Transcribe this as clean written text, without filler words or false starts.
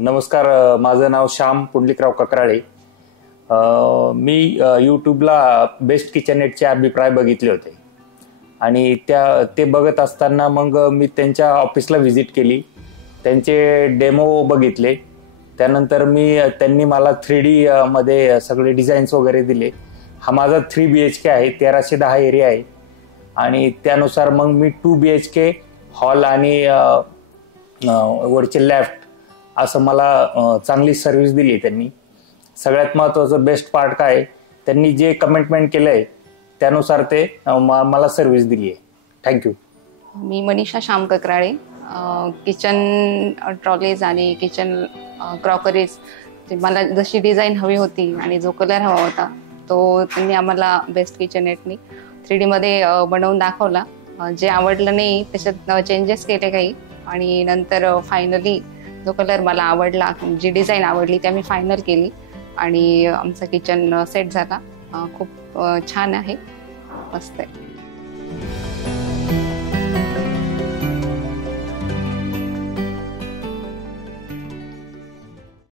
नमस्कार, माझं नाव श्याम पुंडलिकराव ककराळे. मी यूट्यूबला बेस्ट किचननेटचे अभिप्राय बघितले होते आणि ते बघत असताना मग मी त्यांच्या ऑफिसला व्हिजिट केली, त्यांचे डेमो बघितले. त्यानंतर त्यांनी मला 3D मध्ये सगळे डिझाईन्स वगैरे दिले. हा माझा 3 BHK आहे, 1310 एरिया आहे आणि त्यानुसार मग मी 2 BHK हॉल आणि वरचे लेफ्ट असं मला चांगली सर्व्हिस दिली त्यांनी. सगळ्यात महत्त्वाचं बेस्ट पार्ट काय, त्यांनी जे कमिटमेंट केलंय त्यानुसार ते मला सर्व्हिस दिली आहे. थँक्यू. मी मनीषा श्याम ककराळे. किचन ट्रॉलीज आणि किचन क्रॉकरीज मला जशी डिझाईन हवी होती आणि जो कलर हवा होता तो त्यांनी आम्हाला बेस्ट किचननेटनी 3D मध्ये बनवून दाखवला. जे आवडलं नाही त्याच्यात चेंजेस केले काही आणि नंतर फायनली जो कलर मला आवडला, जी डिझाईन आवडली त्या मी फायनल केली आणि आमचं किचन सेट झाला. खूप छान आहे, मस्त आहे.